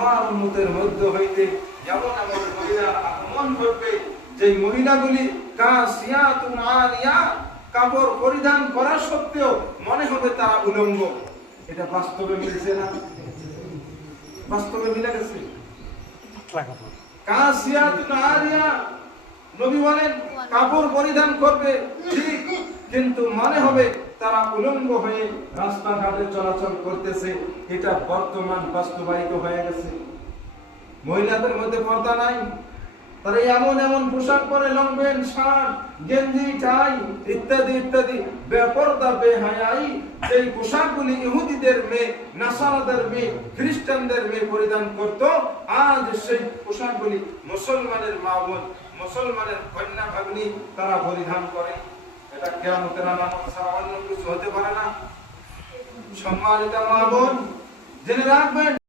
আমার উম্মতের মধ্য হইতে যেমন এমন মহিলার আগমন ঘটবে, যে মহিলাগুলি কাসিয়াতুন আরিয়া, কাপড় পরিধান করা সত্ত্বেও মনে হবে তারা উলঙ্গ। এটা বাস্তবে মিলছে না? বাস্তবে মিলে গেছে। কাসিয়াতুন আরিয়া, নবী বলেন কাপড় পরিধান করবে ঠিক, কিন্তু মনে হবে তারা উলঙ্গ হয়ে রাস্তাঘাটে চলাচল করতেছে। এটা বর্তমান বাস্তবায়িত হয়ে গেছে। মহিলাদের মধ্যে পর্দা নাই, তারা এমন এমন পোশাক পরে, লং প্যান্ট, শার্ট, গেঞ্জি, টাই ইত্যাদি ইত্যাদি বেপরদা বেহায়াই এই পোশাকগুলি ইহুদিদের মেয়ে, নাসারাদের মেয়ে, খ্রিস্টানদের মেয়ে পরিধান করত। আজ সেই পোশাকগুলি মুসলমানের মা বোন, মুসলমানের কন্যা ভাগ্নি তারা পরিধান করে। এটা কিয়ামতের আলামত ছাড়া অন্য কিছু হতে পারে না। সম্মানিত মা বোন, জেনে রাখবেন